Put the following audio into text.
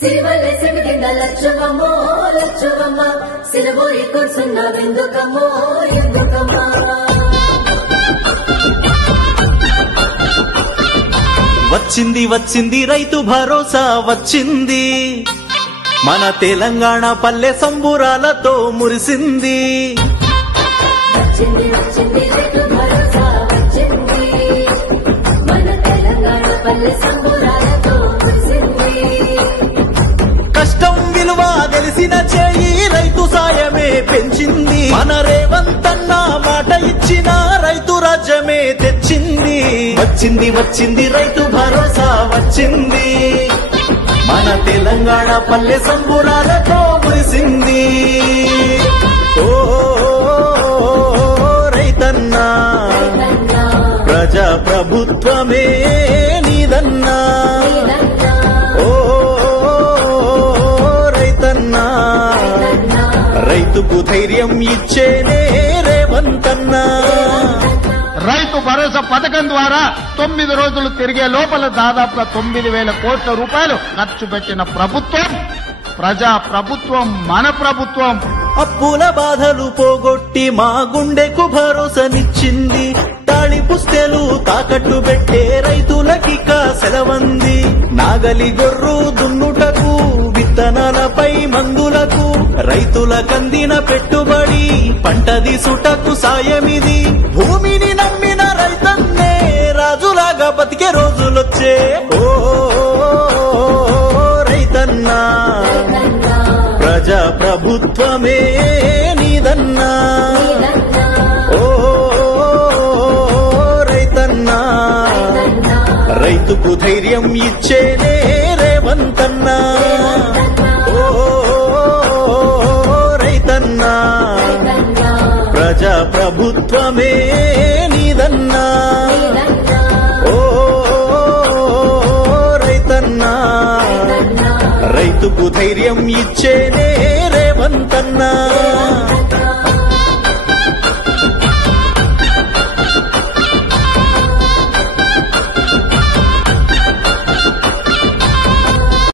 సిరివల్లె సిమికింద లచ్చవమ్మో లచ్చవమ్మ సిరబోయి కూర్చున్నావెందుకమ్మో ఎందుకమ్మా వచ్చింది వచ్చింది రైతు భరోసా వచ్చింది మన తెలంగాణ పల్లె సంబురాలతో మురిసింది వచ్చింది వచ్చింది రైతు భరోసా వచ్చింది మన తెలంగాణ పల్లె సంబురాలతో మురిసింది కష్టం విలువ తెలిసిన చేయి రైతు సాయమే పెంచింది మన రేవంతన్న మాట ఇచ్చిన రైతు రాజ్యమే తెచ్చింది వచ్చింది వచ్చింది రైతు భరోసా వచ్చింది మన తెలంగాణ పల్లె సంబురాలతో మురిసింది ఓ రైతన్నా ప్రజా ప్రభుత్వమే నీదన్నా ఓ రైతన్నా రైతుకు ధైర్యం ఇచ్చేనే రేవంతన్నా రైతు భరోసా పథకం ద్వారా 9 రోజులు తిరిగే లోపల దాదాపుగా 9,000 కోట్ల రూపాయలు ఖర్చు పెట్టిన ప్రభుత్వం ప్రజా ప్రభుత్వం మన ప్రభుత్వం. అప్పుల బాధలు పోగొట్టి మా గుండెకు భరోసానిచ్చింది తాళి పుస్తెలు తాకట్టు పెట్టే రైతులకిక సెలవంది నాగలి గొర్రు దున్నుటకు విత్తనాలపై మందులకు రైతులకందిన పెట్టుబడి పంట దిసుటకు సాయమిది భూమిని నమ్మిన రైతన్నే రాజులాగా బతికే రోజులొచ్చే ఓ రైతన్నా ప్రజా ప్రభుత్వమే నీదన్నా ఓ రైతన్నా రైతుకు ధైర్యం ఇచ్చేనే రేవంతన్నా ఓ రైతన్నా ప్రజా ప్రభుత్వమే నీదన్నా ఓ రైతన్నా రైతుకు ధైర్యం ఇచ్చేనే